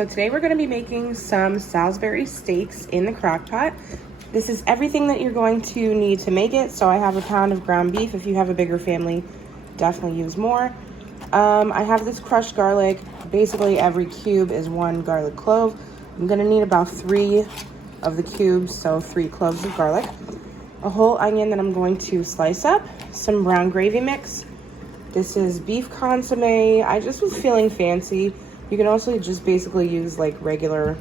so today we're going to be making some Salisbury steaks in the crock pot. This is everything that you're going to need to make it. So I have a pound of ground beef. If you have a bigger family, definitely use more. I have this crushed garlic. Basically every cube is 1 garlic clove. I'm going to need about 3 of the cubes, so 3 cloves of garlic. A whole onion that I'm going to slice up. Some brown gravy mix. This is beef consomme. I just was feeling fancy. You can also just basically use like regular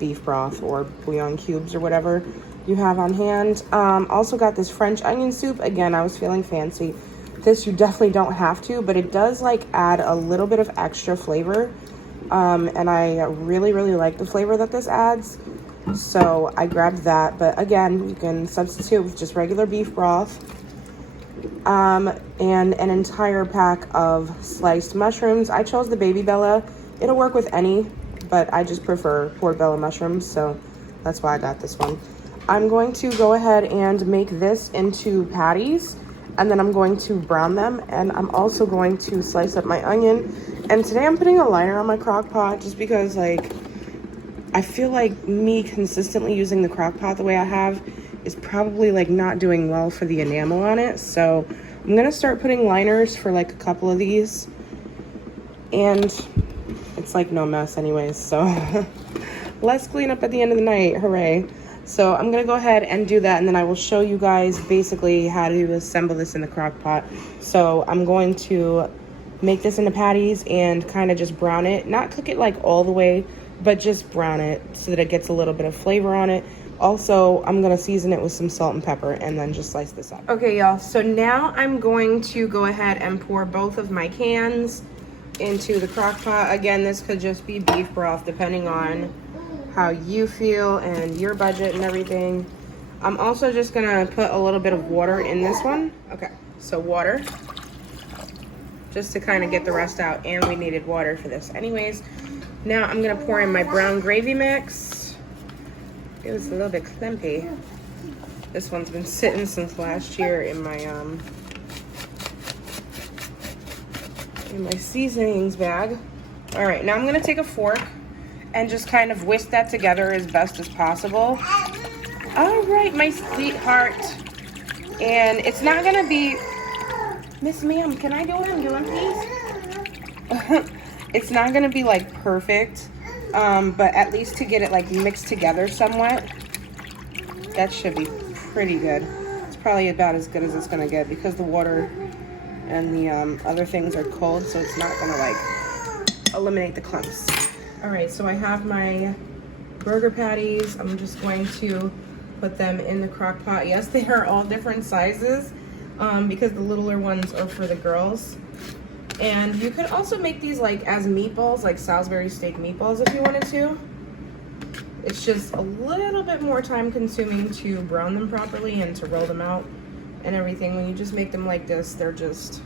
beef broth or bouillon cubes or whatever you have on hand. Also got this French onion soup. Again, I was feeling fancy. This you definitely don't have to, but it does like add a little bit of extra flavor. And I really like the flavor that this adds. So I grabbed that, but again, you can substitute with just regular beef broth. And an entire pack of sliced mushrooms. I chose the baby Bella. It'll work with any, but I just prefer portobello mushrooms, so that's why I got this one. I'm going to go ahead and make this into patties, and then I'm going to brown them, and I'm also going to slice up my onion. And today I'm putting a liner on my crock pot just because like I feel like me consistently using the crock pot the way I have is probably like not doing well for the enamel on it. So I'm gonna start putting liners for like a couple of these, and it's like no mess anyways, so less cleanup at the end of the night, hooray. So I'm gonna go ahead and do that, and then I will show you guys basically how to assemble this in the crock pot. So I'm going to make this into patties and kind of just brown it, not cook it like all the way, but just brown it so that it gets a little bit of flavor on it. Also, I'm gonna season it with some salt and pepper and then just slice this up. Okay, y'all, so now I'm going to go ahead and pour both of my cans into the crock pot. Again, this could just be beef broth depending on how you feel and your budget and everything. I'm also just gonna put a little bit of water in this one. Okay, so water, just to kind of get the rest out, and we needed water for this anyways. Now I'm gonna pour in my brown gravy mix. It was a little bit clumpy. This one's been sitting since last year in my seasonings bag. All right, now I'm gonna take a fork and just kind of whisk that together as best as possible. All right, my sweetheart. And it's not gonna be, Miss Ma'am, can I do what I'm doing, please? It's not gonna be like perfect, but at least to get it like mixed together somewhat, that should be pretty good. It's probably about as good as it's gonna get because the water and the other things are cold, so it's not gonna like eliminate the clumps. All right, so I have my burger patties. I'm just going to put them in the crock pot. Yes, they are all different sizes because the littler ones are for the girls. And you could also make these like as meatballs, like Salisbury steak meatballs if you wanted to. It's just a little bit more time consuming to brown them properly and to roll them out and everything. When you just make them like this, they're just,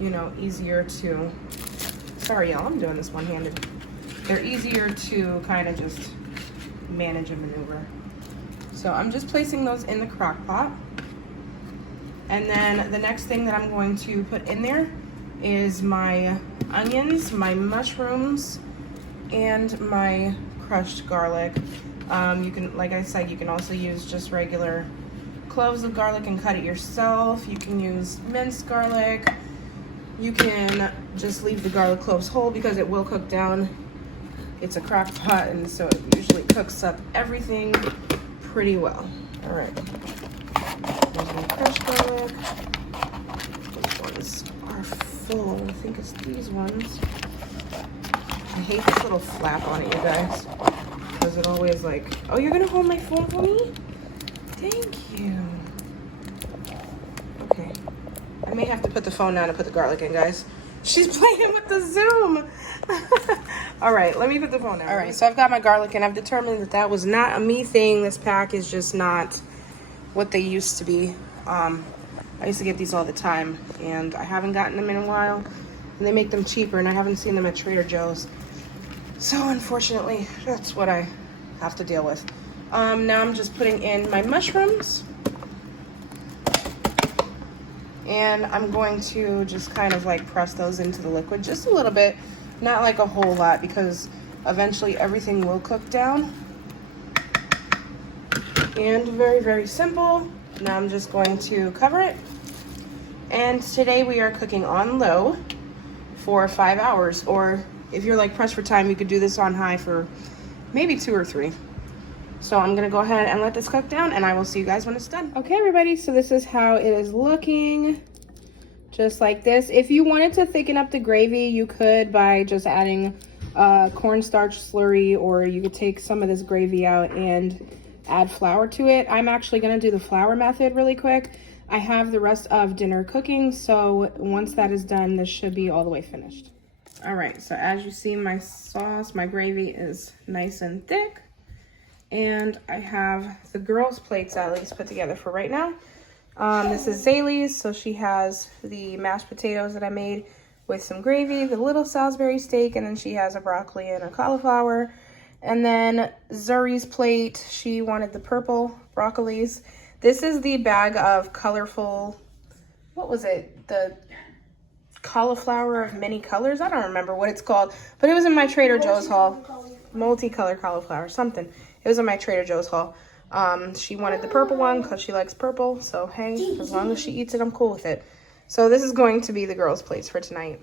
you know, easier to, sorry y'all, I'm doing this one-handed. They're easier to kind of just manage and maneuver. So I'm just placing those in the crock pot. And then the next thing that I'm going to put in there is my onions, my mushrooms, and my crushed garlic. You can, like I said, you can also use just regular cloves of garlic and cut it yourself. You can use minced garlic. You can just leave the garlic cloves whole because it will cook down. It's a crock pot, and so it usually cooks up everything pretty well. All right, there's my crushed garlic. These ones are full. I think it's these ones. I hate this little flap on it, you guys, because it always like, oh, you're gonna hold my phone for me? Thank you. Okay, I may have to put the phone down and put the garlic in, guys. She's playing with the Zoom. All right, let me put the phone down. All right, so I've got my garlic, and I've determined that that was not a me thing. This pack is just not what they used to be. I used to get these all the time, and I haven't gotten them in a while. And they make them cheaper, and I haven't seen them at Trader Joe's. So unfortunately, that's what I have to deal with. Now I'm just putting in my mushrooms. And I'm going to just kind of like press those into the liquid just a little bit. Not like a whole lot, because eventually everything will cook down. And very, very simple. Now I'm just going to cover it. And today we are cooking on low for 5 hours. Or if you're like pressed for time, you could do this on high for maybe 2 or 3. So I'm gonna go ahead and let this cook down, and I will see you guys when it's done. Okay, everybody, so this is how it is looking. Just like this. If you wanted to thicken up the gravy, you could by just adding cornstarch slurry, or you could take some of this gravy out and add flour to it. I'm actually gonna do the flour method really quick. I have the rest of dinner cooking, so once that is done, this should be all the way finished. All right, so as you see, my sauce, my gravy is nice and thick. And I have the girls' plates at least put together for right now. This is Zaylee's, so she has the mashed potatoes that I made with some gravy, the little Salisbury steak, and then she has a broccoli and a cauliflower. And then Zuri's plate, she wanted the purple broccolis. This is the bag of colorful, what was it? The cauliflower of many colors? I don't remember what it's called, but it was in my Trader Joe's haul. Multicolored cauliflower, something. It was in my Trader Joe's haul. She wanted the purple one because she likes purple. So, hey, as long as she eats it, I'm cool with it. So this is going to be the girls' plates for tonight.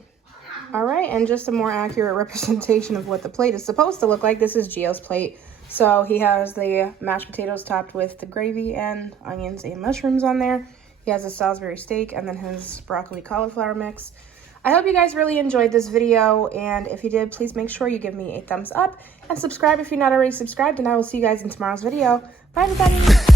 All right, and just a more accurate representation of what the plate is supposed to look like. This is Gio's plate. So he has the mashed potatoes topped with the gravy and onions and mushrooms on there. He has a Salisbury steak and then his broccoli cauliflower mix. I hope you guys really enjoyed this video, and if you did, please make sure you give me a thumbs up and subscribe if you're not already subscribed, and I will see you guys in tomorrow's video. Bye, everybody.